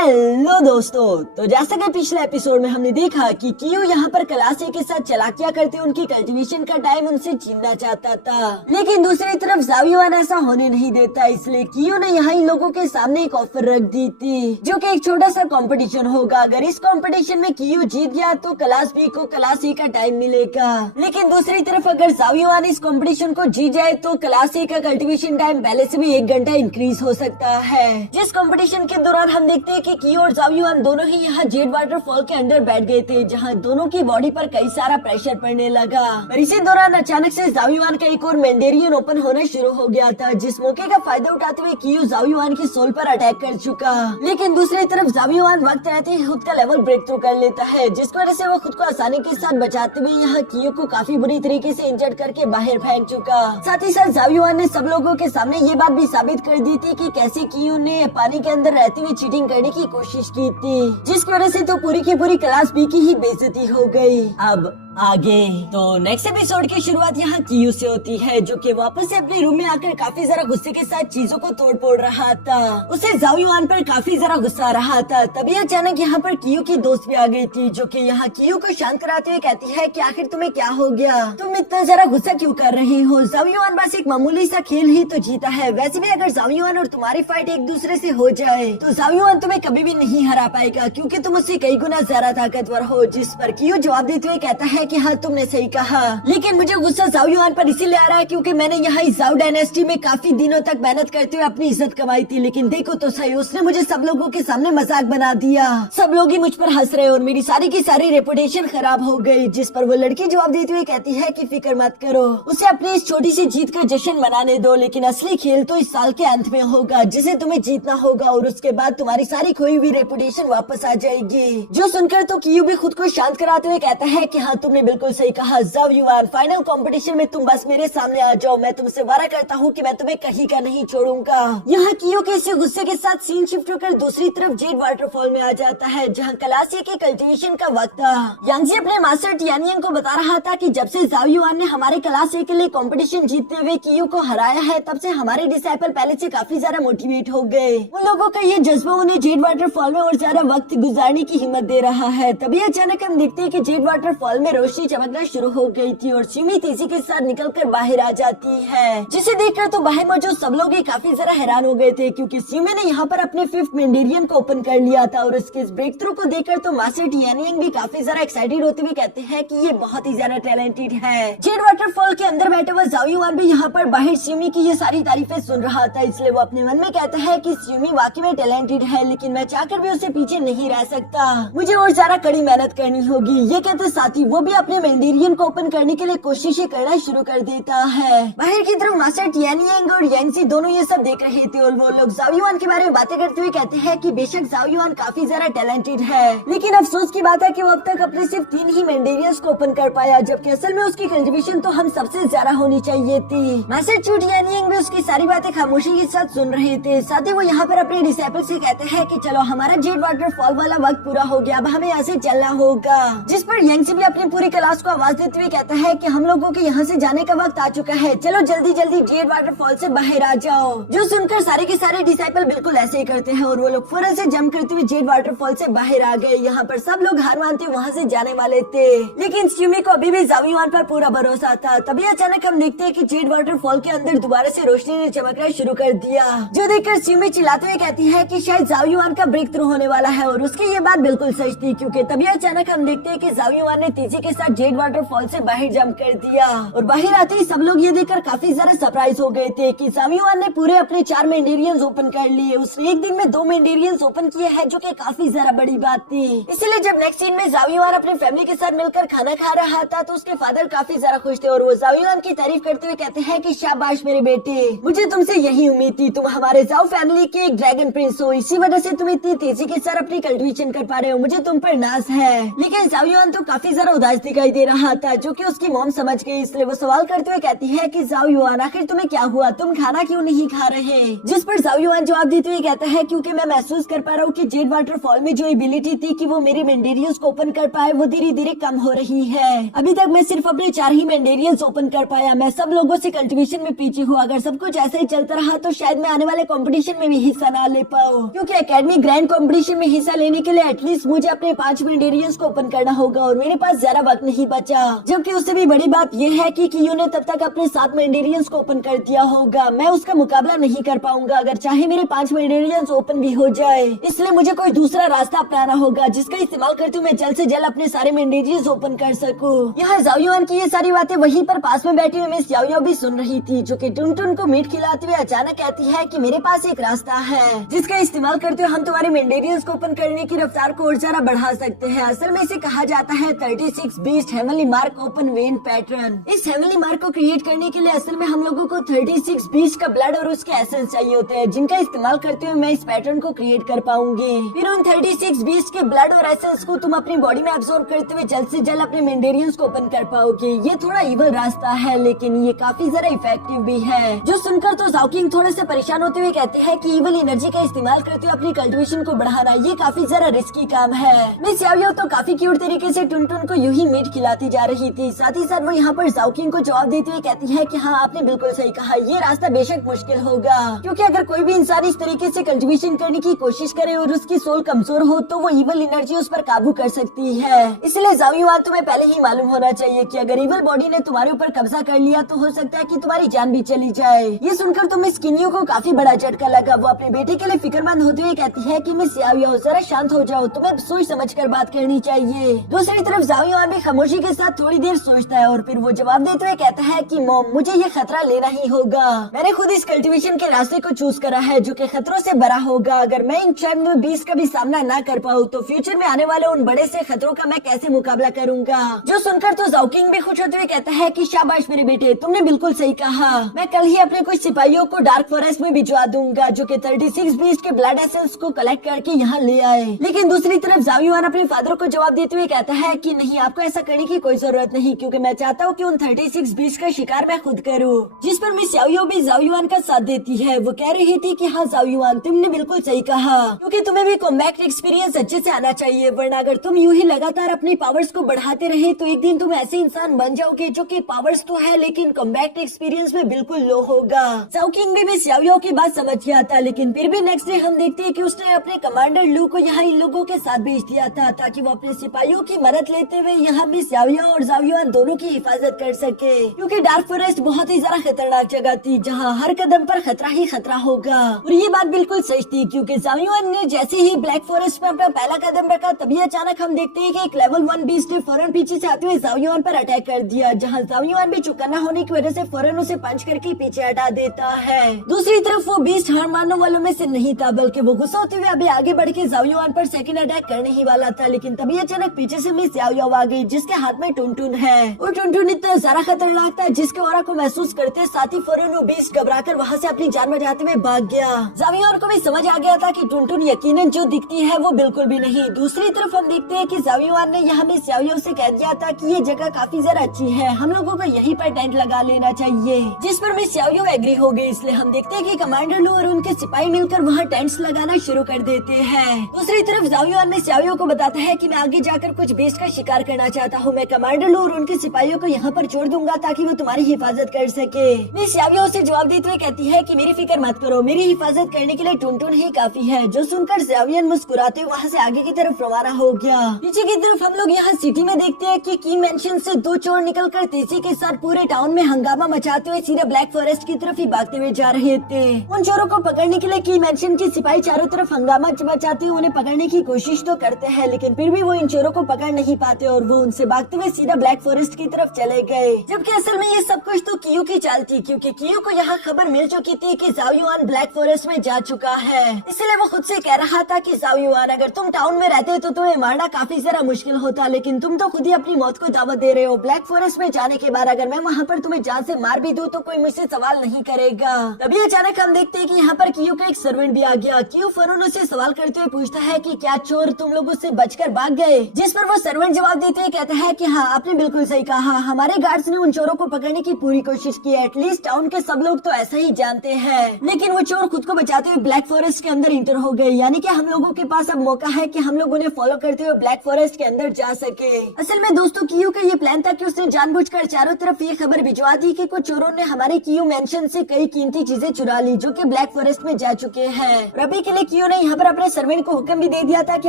Hello दोस्तों, तो जैसा कि पिछले एपिसोड में हमने देखा कि कियो यहाँ पर क्लास ए के साथ चालाकियां करते उनकी कल्टीवेशन का टाइम उनसे छीनना चाहता था, लेकिन दूसरी तरफ ज़ाओयुआन ऐसा होने नहीं देता। इसलिए कियो ने यहाँ इन लोगों के सामने एक ऑफर रख दी थी, जो कि एक छोटा सा कंपटीशन होगा। अगर इस कंपटीशन में कियो जीत गया तो क्लास बी को क्लास ए का टाइम मिलेगा, लेकिन दूसरी तरफ अगर ज़ाओयुआन इस कंपटीशन को जीत जाए तो क्लास ए का कल्टीवेशन टाइम पहले से भी 1 घंटा इंक्रीज हो सकता है। जिस कंपटीशन के दौरान हम देखते हैं कि कियो और ज़ाओयुआन दोनों ही यहाँ जेड वाटरफॉल के अंदर बैठ गए थे, जहाँ दोनों की बॉडी पर कई सारा प्रेशर पड़ने लगा। और इसी दौरान अचानक से ज़ाओयुआन का एक और मेंडेरियन ओपन होना शुरू हो गया था, जिस मौके का फायदा उठाते हुए कियो ज़ाओयुआन की सोल पर अटैक कर चुका। लेकिन दूसरी तरफ ज़ाओयुआन वक्त रहते ही खुद का लेवल ब्रेक थ्रू कर लेता है, जिसकी वजह से वो खुद को आसानी के साथ बचाते हुए यहाँ कियो को काफी बुरी तरीके से इंजर्ड करके बाहर फेंक चुका। साथ ही साथ ज़ाओयुआन ने सब लोगों के सामने ये बात भी साबित कर दी थी कि कैसे कियो ने पानी के अंदर रहते हुए चीटिंग करने की कोशिश की थी, जिसकी वजह से तो पूरी की पूरी क्लास बी की ही बेइज्जती हो गई। अब आगे तो नेक्स्ट एपिसोड की शुरुआत यहाँ कियो से होती है, जो कि वापस से अपने रूम में आकर काफी जरा गुस्से के साथ चीजों को तोड़ फोड़ रहा था। उसे ज़ाओयुआन पर काफी जरा गुस्सा आ रहा था। तभी अचानक यहाँ पर कियो की दोस्त भी आ गई थी, जो कि यहाँ कियो को शांत कराते हुए कहती है कि आखिर तुम्हें क्या हो गया, तुम इतना जरा गुस्सा क्यों कर रही हो। ज़ाओयुआन बस एक मामूली सा खेल ही तो जीता है, वैसे भी अगर ज़ाओयुआन और तुम्हारी फाइट एक दूसरे से हो जाए तो ज़ाओयुआन तुम्हें कभी भी नहीं हरा पाएगा, क्योंकि तुम उससे कई गुना ज्यादा ताकतवर हो। जिस पर कियो जवाब देते हुए कहता है कि हाँ तुमने सही कहा, लेकिन मुझे गुस्सा ज़ाओयुआन पर इसीलिए आ रहा है क्योंकि मैंने यहाँ इस ज़ाओ डायनेस्टी में काफी दिनों तक मेहनत करते हुए अपनी इज्जत कमाई थी, लेकिन देखो तो सही, उसने मुझे सब लोगों के सामने मजाक बना दिया। सब लोग ही मुझ पर हंस रहे और मेरी सारी की सारी रेपुटेशन खराब हो गई। जिस पर वो लड़की जवाब देते हुए कहती है कि फिक्र मत करो, उसे अपनी इस छोटी सी जीत का जश्न मनाने दो, लेकिन असली खेल तो इस साल के अंत में होगा, जिसे तुम्हें जीतना होगा और उसके बाद तुम्हारी सारी खोई हुई रेपुटेशन वापस आ जाएगी। जो सुनकर तो कियो भी खुद को शांत कराते हुए कहता है कि हाँ तुमने बिल्कुल सही कहा ज़ाओयुआन, फाइनल कंपटीशन में तुम बस मेरे सामने आ जाओ, मैं तुमसे वादा करता हूँ कि मैं तुम्हें कहीं का नहीं छोड़ूंगा। यहाँ कियो के इसी गुस्से के साथ सीन शिफ्ट होकर दूसरी तरफ जेड वाटरफॉल में आ जाता है, जहाँ क्लास ए के कल्टीवेशन का वक्त था। यांगजी अपने मास्टर टियानियंग को बता रहा था कि जब से ज़ाओयुआन ने हमारे क्लास ए के लिए कंपटीशन जीतते हुए कियो को हराया है, तब से हमारे डिसाइपल पहले से काफी ज्यादा मोटिवेट हो गए। उन लोगों का ये जज्बा उन्हें जेड वाटरफॉल में और ज्यादा वक्त गुजारने की हिम्मत दे रहा है। तभी अचानक हम देखते हैं कि जेड वाटरफॉल में रोशनी चमकना शुरू हो गई थी और सिमी तेजी के साथ निकलकर बाहर आ जाती है, जिसे देखकर तो बाहर मौजूद सब लोग ही काफी जरा हैरान हो गए थे, क्योंकि सिमी ने यहाँ पर अपने 5th मेंडेरियन को ओपन कर लिया था। और उसके इस ब्रेक थ्रू को देखकर तो मास्टर टियानियंग भी काफी जरा एक्साइटेड होते हुए कहते हैं कि ये बहुत ही ज्यादा टैलेंटेड है। जेड वाटरफॉल के अंदर बैठे हुआ ज़ाओयुआन भी यहाँ पर बाहर सिमी की ये सारी तारीफें सुन रहा था, इसलिए वो अपने मन में कहता है कि सिमी वाकई में टैलेंटेड है, लेकिन मैं चाहकर भी उसे पीछे नहीं रह सकता, मुझे और ज्यादा कड़ी मेहनत करनी होगी। ये कहते साथ ही वो भी अपने मेंडेरियन को ओपन करने के लिए कोशिशें करना शुरू कर देता है। बाहर की तरफ मास्टर टियानियंग और यांगजी दोनों ये सब देख रहे थे और वो लोग ज़ाओयुआन के बारे में बातें करते हुए कहते हैं कि बेशक ज़ाओयुआन काफी ज्यादा टैलेंटेड है, लेकिन अफसोस की बात है कि वो अब तक अपने सिर्फ 3 ही मेंडेरियंस को ओपन कर पाया, जबकि असल में उसकी कल्टीवेशन तो हम सबसे ज्यादा होनी चाहिए थी। मास्टर टियानियंग भी उसकी सारी बातें खामोशी के साथ सुन रहे थे। साथ ही वो यहाँ पर अपने डिसाइपल से कहते हैं कि चलो हमारा जेड वाटरफॉल वाला वक्त पूरा हो गया, अब हमें यहाँ से चलना होगा। जिस पर यांगजी भी अपनी पूरी क्लास को आवाज देते हुए कहता है कि हम लोगों के यहाँ से जाने का वक्त आ चुका है, चलो जल्दी जल्दी जेड वाटरफॉल से बाहर आ जाओ। जो सुनकर सारे के सारे डिसाइपल बिल्कुल ऐसे ही करते हैं और वो लोग फौरन से जंप करते हुए जेड वाटरफॉल से बाहर आ गए। यहाँ पर सब लोग हार मानते वहाँ से जाने वाले थे, लेकिन सिमी को अभी भी ज़ाओयुआन पर पूरा भरोसा था। तभी अचानक हम देखते हैं कि जेड वाटरफॉल के अंदर दोबारा से रोशनी ने चमकना शुरू कर दिया, जो देखकर सिमी चिल्लाते हुए कहती है कि शायद ज़ाओयुआन का ब्रेक थ्रू होने वाला है, और उसकी ये बात बिल्कुल सच थी, क्योंकि तभी अचानक हम देखते हैं कि ज़ाओयुआन ने तेजी के साथ जेड वाटरफॉल से बाहर जंप कर दिया। और बाहर आते ही सब लोग ये देखकर काफी ज्यादा सरप्राइज हो गए थे कि ज़ाओयुआन ने पूरे अपने 4 मेंडेरियंस ओपन कर लिए। उसने एक दिन में 2 मेंडेरियंस ओपन किए हैं, जो कि काफी ज्यादा बड़ी बात थी। इसलिए जब नेक्स्ट सीन में ज़ाओयुआन अपनी फैमिली के साथ मिलकर खाना खा रहा था तो उसके फादर काफी ज्यादा खुश थे और वो ज़ाओयुआन की तारीफ करते हुए कहते हैं कि शाबाश मेरे बेटे, मुझे तुमसे यही उम्मीद थी, तुम हमारे ज़ाओ फैमिली के एक ड्रैगन प्रिंस हो, इसी वजह से तुम इतनी तेजी के साथ अपनी कल्टीवेशन कर पा रहे हो, मुझे तुम पर नाज है। लेकिन ज़ाओयुआन तो काफी ज्यादा उदास दिखाई दे रहा था जो कि उसकी मॉम समझ गई। इसलिए वो सवाल करते हुए कहती है कि जाओ युआन, आखिर तुम्हें क्या हुआ, तुम खाना क्यों नहीं खा रहे? जिस पर जाओ युआन जवाब देते हुए कहता है क्योंकि मैं महसूस कर पा रहा हूँ कि जेड वाटरफॉल में जो एबिलिटी थी कि वो मेरी मेंडेरियंस को ओपन कर पाए वो धीरे धीरे कम हो रही है। अभी तक मैं सिर्फ अपने 4 ही मेंडेरियंस ओपन कर पाया। मैं सब लोगों से कल्टीवेशन में पीछे हूँ। अगर सब कुछ ऐसा ही चलता रहा तो शायद मैं आने वाले कंपटीशन में भी हिस्सा ना ले पाऊँ, क्योंकि एकेडमी ग्रैंड कंपटीशन में हिस्सा लेने के लिए एटलीस्ट मुझे अपने 5 मेंडेरियंस को ओपन करना होगा और मेरे पास ज्यादा वक्त नहीं बचा। जबकि उससे भी बड़ी बात यह है कि कियो ने तब तक अपने 7 मेंडेरियंस को ओपन कर दिया होगा। मैं उसका मुकाबला नहीं कर पाऊंगा अगर चाहे मेरे 5 मेंडेरियंस ओपन भी हो जाए। इसलिए मुझे कोई दूसरा रास्ता अपनाना होगा जिसका इस्तेमाल करते हुए मैं जल्द से जल्द अपने सारे मेंडेरियंस ओपन कर सकूं। यहाँ जाओ युआन की ये सारी बातें वहीं पर पास में बैठी हुई मिस याओ याओ भी सुन रही थी, जो कि टुनटुन को मीट खिलाते हुए अचानक कहती है कि मेरे पास एक रास्ता है जिसका इस्तेमाल करते हुए हम तुम्हारे मेंडेरियंस को ओपन करने की रफ्तार को और ज्यादा बढ़ा सकते हैं। असल में इसे कहा जाता है 36 beast heavenly mark open when pattern. इस हेवनली मार्क को क्रिएट करने के लिए असल में हम लोगों को 36 बीस्ट का ब्लड और उसके एसेंस चाहिए होते हैं, जिनका इस्तेमाल करते हुए मैं इस पैटर्न को क्रिएट कर पाऊंगी। फिर उन 36 बीस्ट के ब्लड और एसेंस को तुम अपनी बॉडी में एब्सॉर्ब करते हुए जल्द से जल्द अपने मेंडेरियंस को ओपन कर पाओगे। ये थोड़ा इवल रास्ता है लेकिन ये काफी ज्यादा इफेक्टिव भी है। जो सुनकर तो जाओ किंग थोड़े से परेशान होते हुए कहते हैं कि इवल एनर्जी का इस्तेमाल करते हुए अपनी कल्टीवेशन को बढ़ाना ये काफी ज्यादा रिस्की काम है। मिस याओ याओ तो काफी क्यूट तरीके से टुनटुन को यूं ही मीट खिलाती जा रही थी। साथ ही साथ वो यहाँ पर जाओ किंग को जवाब देते हुए कहती है कि हाँ आपने बिल्कुल सही कहा, ये रास्ता बेशक मुश्किल होगा क्योंकि अगर कोई भी इंसान इस तरीके से कल्टीवेशन करने की कोशिश करे और उसकी सोल कमजोर हो तो वो इवल एनर्जी उस पर काबू कर सकती है। इसलिए जाओ युआन तुम्हें पहले ही मालूम होना चाहिए कि अगर इवल बॉडी ने तुम्हारे ऊपर कब्जा कर लिया तो हो सकता है कि तुम्हारी जान भी चली जाए। ये सुनकर तो मिस किनियो को काफी बड़ा झटका लगा। वो अपने बेटे के लिए फिक्रमंद होते हुए कहती है कि मिस याओ याओ जरा शांत हो जाओ, तुम्हें सोच समझ कर बात करनी चाहिए। दूसरी तरफ जाओ युआन भी खामोशी के साथ थोड़ी देर सोचता है और फिर वो जवाब देते हुए कहता है कि मॉम मुझे ये खतरा लेना ही होगा। मैंने खुद इस कल्टीवेशन के रास्ते को चूज करा है जो कि खतरों से भरा होगा। अगर मैं इन चंद बीस का भी सामना न कर पाऊँ तो फ्यूचर में आने वाले उन बड़े से खतरों का मैं कैसे मुकाबला करूंगा। जो सुनकर तो जाओ किंग भी खुश होते हुए कहता है कि शाबाश मेरे बेटे, तुमने बिल्कुल सही कहा। मैं कल ही अपने कुछ सिपाहियों को डार्क फॉरेस्ट में भिजवा दूंगा जो कि 36 बीस्ट के ब्लड एसेंस को कलेक्ट करके यहाँ ले आए। लेकिन दूसरी तरफ जाओ युआन अपने फादर को जवाब देते हुए कहता है कि नहीं, आपको ऐसा करने की कोई जरूरत नहीं क्योंकि मैं चाहता हूँ कि उन 36 बीस्ट का शिकार मैं खुद करूँ। जिस पर मिस याओ याओ भी जाओ युआन का साथ देती है। वो कह रही थी कि हाँ जाओ युआन तुमने बिल्कुल सही कहा क्योंकि तुम्हें भी कॉम्बैट एक्सपीरियंस अच्छे से आना चाहिए, वरना अगर तुम यूं ही लगातार अपनी पावर्स को बढ़ाते रहे तो एक दिन तुम ऐसे इंसान बन जाओगे जो कि पावर्स तो है लेकिन कॉम्बैट एक्सपीरियंस में बिल्कुल लो होगा। जाओ किंग भी मिस याओ याओ की बात समझ गया था, लेकिन फिर भी नेक्स्ट डे हम देखते हैं कि उसने अपने कमांडर लू को यहाँ इन लोगों के साथ भेज दिया था ताकि वो अपने सिपाहियों की मदद लेते हुए यहाँ मिस याओ याओ और जाओ युआन दोनों की हिफाजत कर सके, क्योंकि डार्क फॉरेस्ट बहुत ही ज्यादा खतरनाक जगह थी जहाँ हर कदम पर खतरा ही खतरा होगा। और ये बात बिल्कुल सच थी क्योंकि जाओ युआन ने जैसे ही ब्लैक फॉरेस्ट में अपना पहला कदम रखा तभी अचानक हम देखते हैं कि एक लेवल 1 बीस्ट ने फौरन पीछे से आते हुए जाओ युआन पर अटैक कर दिया, जहां जाओ युआन भी चुकन्ना होने की वजह से फौरन उसे पंच करके पीछे हटा देता है। दूसरी तरफ वो बीस्ट हार मानने वालों में से नहीं था बल्कि वो गुस्सा होते हुए अभी आगे बढ़ के जाओ युआन पर सेकंड अटैक करने ही वाला था, लेकिन तभी अचानक पीछे से मिस याओ याओ आ गई जिसके हाथ में टुनटुन है। और टुनटुन इतना ज्यादा खतरनाक था जिसके ऑरा को महसूस करते साथ ही फौरन वो बीस्ट घबराकर वहाँ से अपनी जान बचाते हुए भाग गया। जाओ युआन को भी समझ आ गया था कि टुनटुन यकीनन जो दिखती है वो बिल्कुल भी नहीं। दूसरी तरफ हम देखते हैं कि जाओ युआन ने यहाँ मिस याओ याओ से कह दिया था कि ये जगह काफी ज्यादा अच्छी है, हम लोगों को यहीं पर टेंट लगा लेना चाहिए, जिस पर मिस याओ याओ एग्री हो गई। इसलिए हम देखते हैं कि कमांडर लू और उनके सिपाही मिलकर वहाँ टेंट्स लगाना शुरू कर देते हैं। दूसरी तरफ जाओ युआन मिस याओ याओ को बताता है कि मैं आगे जाकर कुछ बेस्ट का शिकार करना चाहता हूँ, मैं कमांडर लू और उनके सिपाहियों को यहाँ पर छोड़ दूंगा ताकि वो तुम्हारी हिफाजत कर सके। मिस याओ याओ से जवाब देते हुए कहती है कि मेरी फिक्र मत करो, मेरी हिफाजत करने के लिए टुनटुन ही काफी है। जो सुनकर जाओ युआन मुस्कुराते हुए वहाँ से आगे की तरफ रवाना हो गया। नीचे की तरफ हम लोग यहाँ सिटी में देखते हैं कि की मेंशन से 2 चोर निकलकर तेजी के साथ पूरे टाउन में हंगामा मचाते हुए सीधे ब्लैक फॉरेस्ट की तरफ ही भागते हुए जा रहे थे। उन चोरों को पकड़ने के लिए की मेंशन के सिपाही चारों तरफ हंगामा मचाते हुए उन्हें पकड़ने की कोशिश तो करते हैं, लेकिन फिर भी वो इन चोरों को पकड़ नहीं पाते और वो उनसे भागते हुए सीधा ब्लैक फॉरेस्ट की तरफ चले गए। जबकि असल में ये सब कुछ तो कियो की चाल थी क्योंकि कियो को यहाँ खबर मिल चुकी थी कि जाओ युआन ब्लैक फॉरेस्ट में जा चुका है। इसलिए वो खुद से कह रहा था कि जाओ युआन अगर तुम टाउन में रहते तो तुम्हें मारना काफी ज्यादा मुश्किल होता, लेकिन तुम तो खुद ही अपनी मौत को दावत दे रहे हो। ब्लैक फॉरेस्ट में जाने के बाद अगर मैं वहाँ पर तुम्हें जान से मार भी दूं तो कोई मुझसे सवाल नहीं करेगा। तभी अचानक हम देखते हैं कि यहाँ पर कियो का एक सर्वेंट भी आ गया। कियो फौरन उससे सवाल करते हुए पूछता है कि क्या चोर तुम लोग उससे बचकर भाग गए, जिस पर वो सर्वेंट जवाब देते हुए कहता है कि हाँ आपने बिल्कुल सही कहा, हमारे गार्ड्स ने उन चोरों को पकड़ने की पूरी कोशिश की है। एटलीस्ट टाउन के सब लोग तो ऐसा ही जानते हैं। लेकिन वो चोर खुद को बचाते हुए ब्लैक फॉरेस्ट के अंदर इंटर हो गए, यानी कि हम लोगों के पास अब मौका है कि हम लोग उन्हें फॉलो करते हुए ब्लैक फॉरेस्ट के अंदर जा सके। असल में दोस्तों कियो का ये प्लान था कि उसने जानबूझकर चारों तरफ ये खबर भिजवा दी कि कुछ चोरों ने हमारे कियो मेंशन से कई कीमती चीजें चुरा ली जो कि ब्लैक फॉरेस्ट में जा चुके हैं। अभी के लिए कियो ने यहाँ पर अपने सर्वेंट को हुक्म भी दे दिया था कि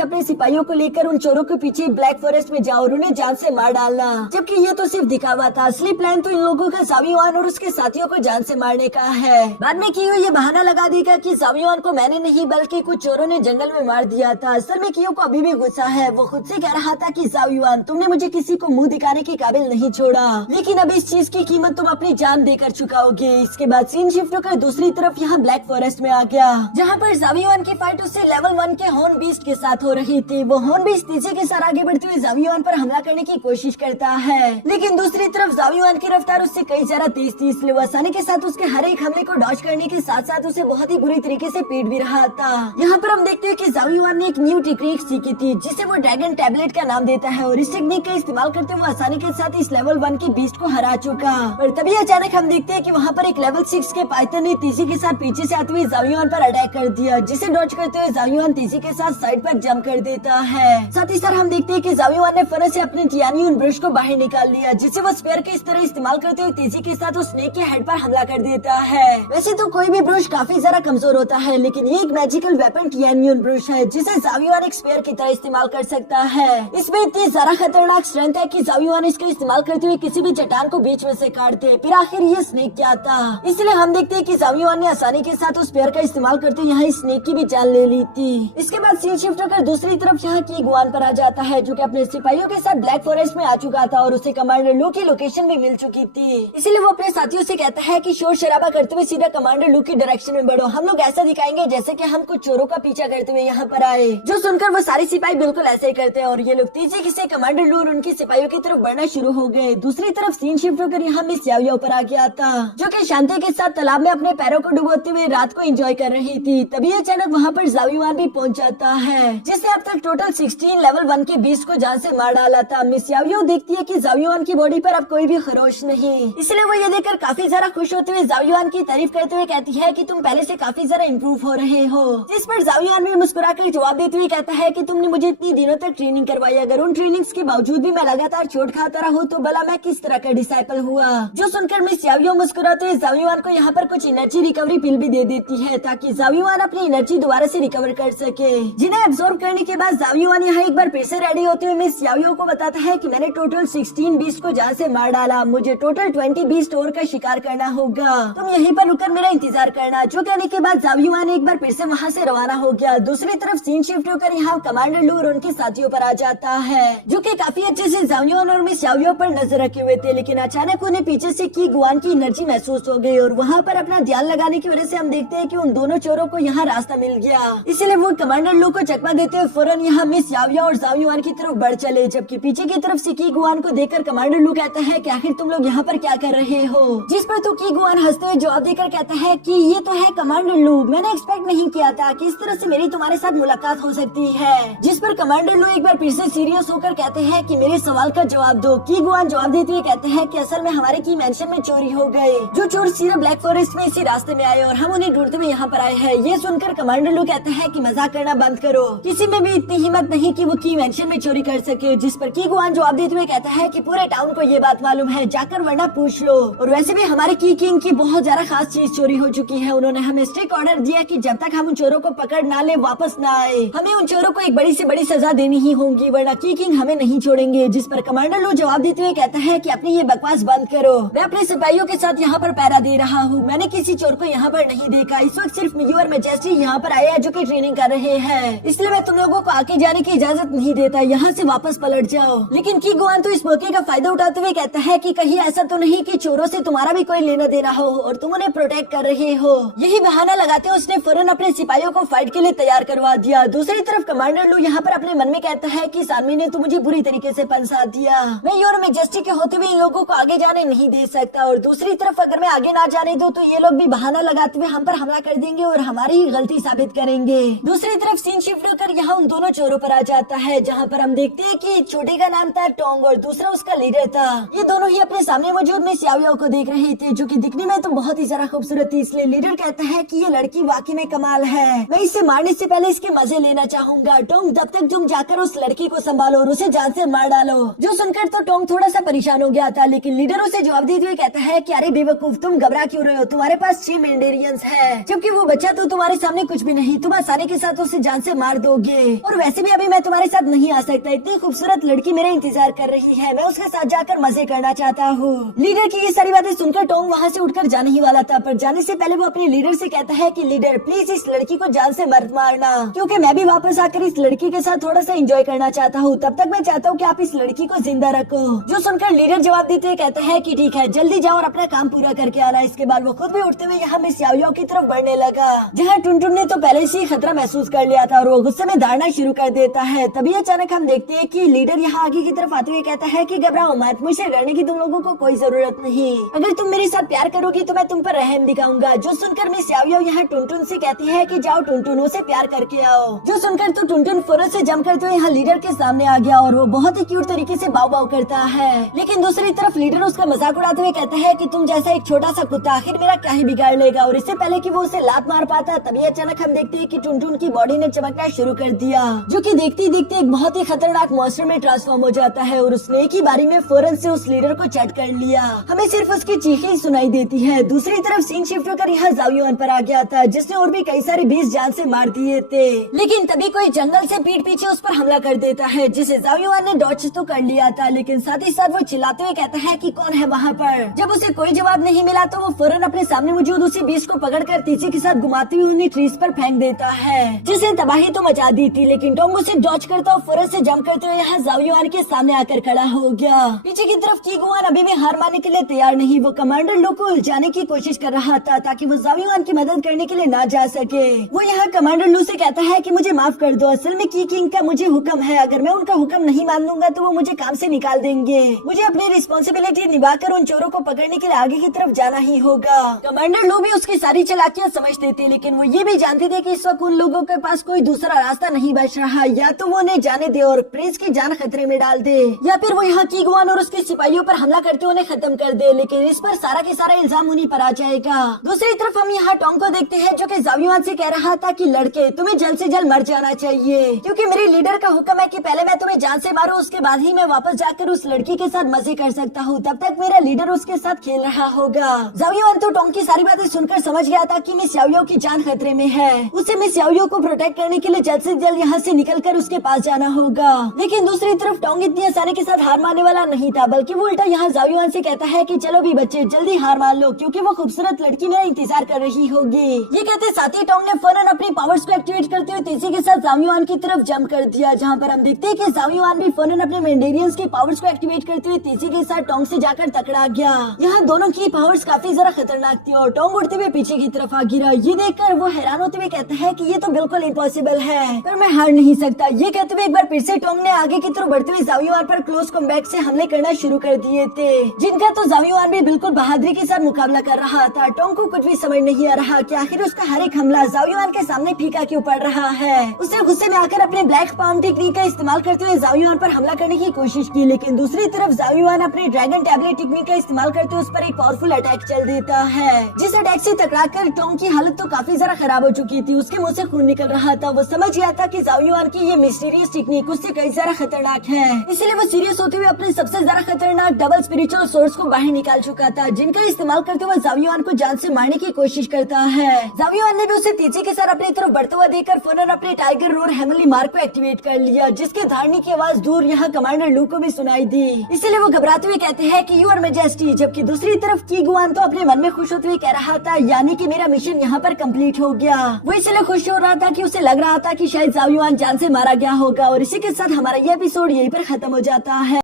अपने सिपाहियों को लेकर उन चोरों के पीछे ब्लैक फॉरेस्ट में जाओ और उन्हें जान से मार डालना। जबकि ये तो सिर्फ दिखावा था, असली प्लान तो इन लोगों का ज़ाओयुआन और उसके साथियों को जान से मारने का है। बाद में कियो ये बहाना लगा देगा कि ज़ाओयुआन को मैंने नहीं बल्कि कुछ चोरों ने जंगल में मार दिया था। असल में कियो को अभी भी गुस्सा है, वो खुद से कह रहा था कि ज़ाओयुआन तुमने मुझे किसी को मुंह दिखाने के काबिल नहीं छोड़ा, लेकिन अब इस चीज की कीमत तुम अपनी जान देकर चुकाओगे। इसके बाद सीन शिफ्ट होकर दूसरी तरफ यहाँ ब्लैक फॉरेस्ट में आ गया, जहाँ पर ज़ाओयुआन की फाइट उससे लेवल 1 के हॉर्न बीस्ट के साथ हो रही थी। वो हॉर्न बीस्ट तेजी के साथ आगे बढ़ते हुए ज़ाओयुआन पर हमला करने की कोशिश करता है, लेकिन दूसरी तरफ ज़ाओयुआन की रफ्तार उससे कई ज्यादा तेज थी, इसलिए वो आसानी के साथ उसके हर एक हमले को डॉज करने के साथ साथ उसे बहुत ही बुरी तरीके से पीट भी रहा था। यहाँ पर हम देखते हैं कि ज़ाओयुआन ने एक न्यू टेक्निक सीखी थी जिसे वो ड्रैगन टैबलेट का नाम देता है, और इस टेक्निक का इस्तेमाल करते हुए आसानी के साथ इस लेवल 1 की बीस्ट को हरा चुका। और तभी अचानक हम देखते हैं कि वहाँ पर एक लेवल 6 के पाइथन ने तेजी के साथ पीछे से आते हुए ज़ाओयुआन पर अटैक कर दिया, जिसे डॉज करते हुए ज़ाओयुआन तेजी के साथ साइड पर जंप कर देता है। साथ ही साथ हम देखते हैं कि ज़ाओयुआन ने फरस से अपने टियानियन ब्रश को बाहर निकाल लिया, जिसे वो स्पेयर के इस तरह इस्तेमाल करते हुए तेजी के साथ उस स्नेक के हेड पर हमला कर देता है। वैसे तो कोई भी ब्रश काफी ज्यादा कमजोर होता है, लेकिन ये एक मैजिकल वेपन टियानियन ब्रश है जिसे ज़ाओयुआन एक स्पेयर की तरह इस्तेमाल कर सकता है। इसमें इतनी ज्यादा खतरनाक स्ट्रेंथ है कि ज़ाओयुआन इसका इस्तेमाल करते हुए किसी भी चट्टान को बीच में से काट दे। फिर आखिर ये स्नेक क्या था, इसलिए हम देखते हैं कि ज़ाओयुआन ने आसानी के साथ उस स्पेयर का इस्तेमाल करते यहाँ इस स्नेक की भी जान ले ली थी। इसके बाद सीन शिफ्ट होकर दूसरी तरफ यहाँ की गुआन पर आ जाता है, जो कि अपने सिपाहियों के साथ ब्लैक फॉरेस्ट में आ चुका था और उसे कमांडर लू की लोकेशन भी मिल चुकी थी। इसलिए वो अपने साथियों से कहता है कि शोर शराबा करते हुए सीधा कमांडर लू की डायरेक्शन में बढ़ो, हम लोग ऐसा दिखाएंगे जैसे कि हम कुछ चोरों का पीछा करते हुए यहाँ पर आए। जो सुनकर वो सारे सिपाही बिल्कुल ऐसे ही करते हैं और ये लोग तेजी से कमांडर लू और उनके सिपाहियों की तरफ बढ़ना शुरू हो गए। दूसरी तरफ सीन शिफ्ट होकर यहाँ मिस याओयाओ पर आ गया था, जो कि शांति के साथ तालाब में अपने पैरों को डुबोते हुए रात को एंजॉय कर रही थी। तभी अचानक वहाँ पर ज़ाओयुआन भी पहुँच जाता है, जिसने अब तक टोटल 16 लेवल 1 के 20 को जान से मार डाला था। मिस याओयाओ देखती है कि ज़ाओयुआन की बॉडी पर अब कोई भी खरोश नहीं, इसलिए वो ये देखकर काफी ज्यादा खुश होते हुए ज़ाओयुआन की तारीफ करते हुए कहती है कि तुम पहले से काफी ज्यादा इम्प्रूव हो रहे हो। जिस पर ज़ाओयुआन भी मुस्कुराकर जवाब देते हुए कहता है कि तुमने मुझे इतनी दिनों तक ट्रेनिंग करवाई, अगर उन ट्रेनिंग्स के बावजूद भी मैं लगातार चोट खाता रहा तो भला मैं किस तरह का डिसाइपल हुआ। जो सुनकर मिस याओयाओ मुस्कुराते हुए ज़ाओयुआन को यहाँ पर कुछ एनर्जी रिकवरी पिल भी दे देती है, ताकि ज़ाओयुआन अपनी एनर्जी दोबारा से रिकवर कर सके। जिन्हें एब्जॉर्ब करने के बाद ज़ाओयुआन यहाँ एक बार फिर से रेडी होते हुए मिस याओयाओ को बताता है कि मैंने टोटल 16 बीस्ट को जान से मार डाला, मुझे टोटल 20 बीस्ट और का शिकार करना होगा, तुम यहीं पर रुककर मेरा इंतजार करना। जो कहने के बाद ज़ाओयुआन एक बार फिर से वहाँ से रवाना हो गया। दूसरी तरफ सीन शिफ्ट होकर यहाँ कमांडर लू और उनके साथियों पर आ जाता है, जो कि काफी अच्छे से ज़ाओयुआन और मिस याओयाओ पर नजर रखे हुए थे, लेकिन अचानक उन्हें पीछे से की गुआन की एनर्जी महसूस हो गई और वहाँ पर अपना ध्यान लगाने की वजह से हम देखते हैं कि उन दोनों चोरों को यहाँ रास्ता मिल गया। इसलिए वो कमांडर लू को चकमा देते हुए फौरन यहाँ मिस याओयाओ और ज़ाओयुआन की तरफ बढ़ चले, जबकि पीछे की तरफ से की गुआन को देखकर कमांडर लू कहता है कि आखिर तुम लोग यहाँ पर क्या कर रहे हो। जिस पर तो की गुआन हंसते हुए जवाब देकर कहता है कि ये तो है कमांडर लू, मैंने एक्सपेक्ट नहीं किया था कि इस तरह से मेरी तुम्हारे साथ मुलाकात हो सकती है। जिस पर कमांडर लू एक बार फिर से सीरियस होकर कहते हैं कि मेरे सवाल का जवाब दो। की गुआन जवाब देते हुए कहते हैं कि असल में हमारे की मेंशन में चोरी हो गए, जो चोर सीधा ब्लैक फॉरेस्ट में इसी रास्ते में आए और हम उन्हें ढूंढते हुए यहाँ पर आए हैं। ये सुनकर कमांडर लू कहते हैं कि मजाक करना बंद करो, किसी में भी इतनी हिम्मत नहीं कि वो की मेंशन में चोरी कर सके। जिस पर की गुआन जवाब देते हुए कहता है कि पूरे टाउन को ये बात मालूम है, जाकर वरना पूछ लो। और वैसे भी हमारे की किंग की बहुत ज्यादा खास चीज चोरी हो चुकी है, उन्होंने हमें स्ट्रिक्ट ऑर्डर दिया कि जब तक हम उन चोरों को पकड़ ना ले वापस ना आए, हमें उन चोरों को एक बड़ी से बड़ी सजा देनी ही होगी, वरना की किंग हमें नहीं छोड़ेंगे। जिस पर कमांडर लू जवाब देते हुए कहता है कि अपनी ये बकवास बंद करो, मैं अपने सिपाहियों के साथ यहाँ पर पहरा दे रहा हूँ, मैंने किसी चोर को यहाँ पर नहीं देखा। इस वक्त सिर्फ योर मैजेस्टी यहाँ पर आया है जो कि ट्रेनिंग कर रहे हैं, इसलिए मैं तुम लोगों को आगे जाने की इजाजत नहीं देता, यहाँ से वापस पलट जाओ। लेकिन की गुआन तो इस मौके का फायदा उठाते हुए कहता है कि कहीं ऐसा तो नहीं कि चोरों से तुम्हारा भी कोई लेना देना हो और तुम उन्हें प्रोटेक्ट कर रहे हो। यही बहाना लगाते हुए उसने फौरन अपने सिपाहियों को फाइट के लिए तैयार करवा दिया। दूसरी तरफ कमांडर लू यहाँ पर अपने मन में कहता है कि सानवी ने तो मुझे बुरी तरीके से फंसा दिया, मैं योर मैजेस्टी के होते हुए इन लोगों को आगे जाने नहीं दे सकता, और दूसरी तरफ अगर मैं आगे ना जाने दूं तो ये लोग भी बहाना लगाते हुए हम पर हमला कर देंगे और हमारी ही गलती साबित करेंगे। दूसरी तरफ सीन शिफ्ट होकर यहाँ उन दोनों चोरों पर आ जाता है, जहाँ पर हम देखते हैं कि छोटे का नाम था टोंग और दूसरा उसका लीडर था। ये दोनों ही अपने सामने मौजूद मिस याओयाओ को देख रहे थे, जो कि दिखने में तो बहुत ही ज्यादा खूबसूरत थी। इसलिए लीडर कहता है कि ये लड़की वाकई में कमाल है, मैं इसे मारने से पहले इसके मजे लेना चाहूंगा। टोंग तब तक तुम जाकर उस लड़की को संभालो और उसे जान से मार डालो। जो सुनकर तो टोंग थोड़ा सा परेशान हो गया था, लेकिन लीडर उसे जवाब देते हुए कहता है कि अरे बेवकूफ, तुम घबरा क्यों रहे हो, तुम्हारे पास 6 मेंडेरियंस है, जबकि वो बच्चा तो तुम्हारे सामने कुछ भी नहीं, तुम आसानी के साथ उसे जान से मार दोगे। और वैसे भी अभी मैं तुम्हारे साथ नहीं आ सकता, इतनी खूबसूरत लड़की मेरा इंतजार कर रही है, मैं उसके साथ जाकर मजे करना चाहता हूँ। लीडर की ये सारी बातें सुनकर टोंग वहाँ से उठकर जाने ही वाला था, पर जाने से पहले वो अपने लीडर से कहता है कि लीडर प्लीज इस लड़की को जान से मत मारना, क्योंकि मैं भी वापस आकर इस लड़की के साथ थोड़ा सा एंजॉय करना चाहता हूँ। तब तक मैं चाहता हूँ कि आप इस लड़की को जिंदा रखो। जो सुनकर लीडर जवाब देते हुए कहता है कि ठीक है, जल्दी जाओ और अपना काम पूरा करके आना। इसके बाद वो खुद भी उठते हुए यहाँ मिस याओयाओ की तरफ बढ़ने लगा, जहाँ टुनटुन ने तो पहले से ही खतरा महसूस कर लिया था और वो गुस्से में दौड़ना शुरू कर देता है। तभी अचानक हम देखते हैं कि लीडर यहाँ आगे की तरफ आते हुए कहता है कि घबराओ मत, मुझसे डरने की तुम लोगों को कोई जरूरत नहीं, अगर तुम मेरे साथ प्यार करोगी तो मैं तुम पर रहम दिखाऊंगा। जो सुनकर मिस याओयाओ यहाँ टुनटुन से कहती है कि जाओ टुनटुन, उसे प्यार करके आओ। जो सुनकर तो टुनटुन फौरन से जम करते हुए यहाँ लीडर के सामने आ गया और वो बहुत ही क्यूट तरीके से बाव बाव करता है। लेकिन दूसरी तरफ लीडर उसका मजाक उड़ाते हुए कहता है कि तुम जैसा एक छोटा सा कुत्ता आखिर मेरा क्या ही बिगाड़ लेगा। और इससे पहले कि वो उसे लात मार पाता, तभी अचानक हम देखते हैं कि टुनटुन की बॉडी ने चमकना शुरू कर दिया, जो कि देखते ही देखते एक बहुत ही खतरनाक मॉन्स्टर में ट्रांसफॉर्म हो जाता है और उसने एक ही बारी में फौरन से उस लीडर को चट कर लिया। हमें सिर्फ उसकी चीखें ही सुनाई देती है। दूसरी तरफ सीन शिफ्ट होकर यहाँ ज़ाओयुआन पर आ गया था, जिसने और भी कई सारे 20 जान से मार दिए थे। लेकिन तभी कोई जंगल से पीठ पीछे उस पर हमला कर देता है, जिसे ज़ाओयुआन ने डॉज तो कर लिया था, लेकिन साथ ही साथ वो चिल्लाते हुए कहता है कि कौन है वहाँ पर। जब उसे कोई जवाब नहीं मिला तो वो फौरन अपने सामने मौजूद उसी बीस को पकड़कर तीसी के साथ घुमाते हुए उन्हें ट्रीज पर फेंक देता है, जिसने तबाही तो मचा दी थी। लेकिन टोंग उसे डॉज करता और फौरन से जंप करते हुए यहाँ ज़ाओयुआन के सामने आकर खड़ा हो गया। पीछे की तरफ कीगुआन अभी भी हार मानने के लिए तैयार नहीं, वो कमांडर लो को उलझाने की कोशिश कर रहा था ताकि वो ज़ाओयुआन की मदद करने के लिए ना जा सके। वो यहाँ कमांडर लू से कहता है कि मुझे माफ कर दो, असल में की किंग का मुझे हुक्म है, अगर मैं उनका हुक्म नहीं मान लूंगा तो वो मुझे काम से निकाल देंगे। मुझे अपनी रिस्पॉन्सिबिलिटी निभाकर उन चोरों को पकड़ने के लिए आगे की तरफ जाना ही होगा। कमांडर लू भी उसकी सारी चालाकियां समझते थे, लेकिन वो ये भी जानते थे कि इस वक्त उन लोगों के पास कोई दूसरा रास्ता नहीं बच रहा, या तो वो उन्हें जाने दे और प्रिंस की जान खतरे में डाल दे, या फिर वो यहाँ कीगुआन और उसके सिपाहियों पर हमला करते उन्हें खत्म कर दे। लेकिन इस पर सारा के सारा इल्जाम उन्हीं पर आ जाएगा। दूसरी तरफ हम यहाँ टोंग को देखते हैं, जो कि ज़ाओयुआन से कह रहा था कि लड़के तुम्हें जल्द से जल्द मर जाना चाहिए, क्योंकि मेरे लीडर का हुक्म है कि पहले मैं तुम्हें जान से मारूं, उसके बाद ही मैं वापस जाकर उस लड़की के साथ मजे कर सकता हूँ, तब तक मेरा लीडर उसके साथ खेल रहा होगा। ज़ाओयुआन तो टोंग की सारी बातें सुनकर समझ गया था कि मिस याओयाओ की जान खतरे में है, उसे मिस याओयाओ को प्रोटेक्ट करने के लिए जल्द से जल्द यहाँ से निकलकर उसके पास जाना होगा। लेकिन दूसरी तरफ टोंग इतनी आसानी के साथ हार मानने वाला नहीं था, बल्कि वो उल्टा यहाँ ज़ाओयुआन से कहता है कि चलो भी बच्चे जल्दी हार मान लो, क्योंकि वो खूबसूरत लड़की मेरा इंतजार कर रही होगी। ये कहते साथ ही टोंग ने फौरन अपनी पावर्स को एक्टिवेट करते हुए तेजी के साथ ज़ाओयुआन की तरफ जंप कर दिया, जहाँ पर हम देखते हैं कि ज़ाओयुआन भी फौरन अपने मेंडेरियंस की पावर्स को एक्टिवेट करते हुए तेजी के साथ टोंग से जाकर टकरा गया। यहाँ दोनों की पावर्स काफी जरा खतरनाक थी और टोंग उड़ते हुए पीछे की तरफ आ गिरा। ये देखकर वो हैरान होते हुए कहता है कि ये तो बिल्कुल इम्पॉसिबल है, पर मैं हार नहीं सकता। ये कहते हुए एक बार फिर से टोंग ने आगे की तरफ बढ़ते हुए ज़ाओयुआन पर क्लोज कॉम्बैट से हमले करना शुरू कर दिए थे, जिनका तो ज़ाओयुआन भी बिल्कुल बहादुरी के साथ मुकाबला कर रहा था। टोंग को कुछ भी समझ नहीं आ रहा कि आखिर उसका हर एक हमला ज़ाओयुआन के सामने फीका क्यों पड़ रहा है। उसने गुस्से में आकर अपने ब्लैक पाम टेक्निक का इस्तेमाल करते हुए ज़ाओयुआन पर हमला करने की कोशिश की, लेकिन दूसरी तरफ ज़ाओयुआन अपने ड्रैगन टैबलेट टेक्निक का इस्तेमाल करते हुए उस पर एक पावरफुल अटैक चल देता है, जिस अटैक से टकराकर टोंग की हालत तो काफी जरा खराब हो चुकी थी, उसके मुंह से खून निकल रहा था। वो समझ गया था कि ज़ाओयुआन की ये मिस्टीरियस टेक्निक उससे कई जरा खतरनाक है, इसलिए वो सीरियस होते हुए अपने सबसे ज्यादा खतरनाक डबल स्पिरिचुअल सोर्स को बाहर निकाल चुका था, जिनका इस्तेमाल करते हुए ज़ाओयुआन को जान से मारने की कोशिश करता है। ज़ाओयुआन ने भी उसे तेजी के साथ अपनी तरफ बढ़ता हुआ देखकर फौरन अपने टाइगर रोर हेमनली मार्क को एक्टिवेट कर लिया, जिसके धारने की आवाज दूर यहाँ कमांडर लू को भी सुनाई दी। इसलिए वो घबराते हुए कहते हैं कि यूर मैजेस्टी, जबकि दूसरी तरफ कीगुआन तो अपने मन में खुश होते हुए कह रहा था यानी कि मेरा मिशन यहाँ पर कंप्लीट हो गया। वो इसलिए खुश हो रहा था कि उसे लग रहा था कि शायद ज़ाओयुआन जान से मारा गया होगा। और इसी के साथ हमारा ये एपिसोड यहीं पर खत्म हो जाता है।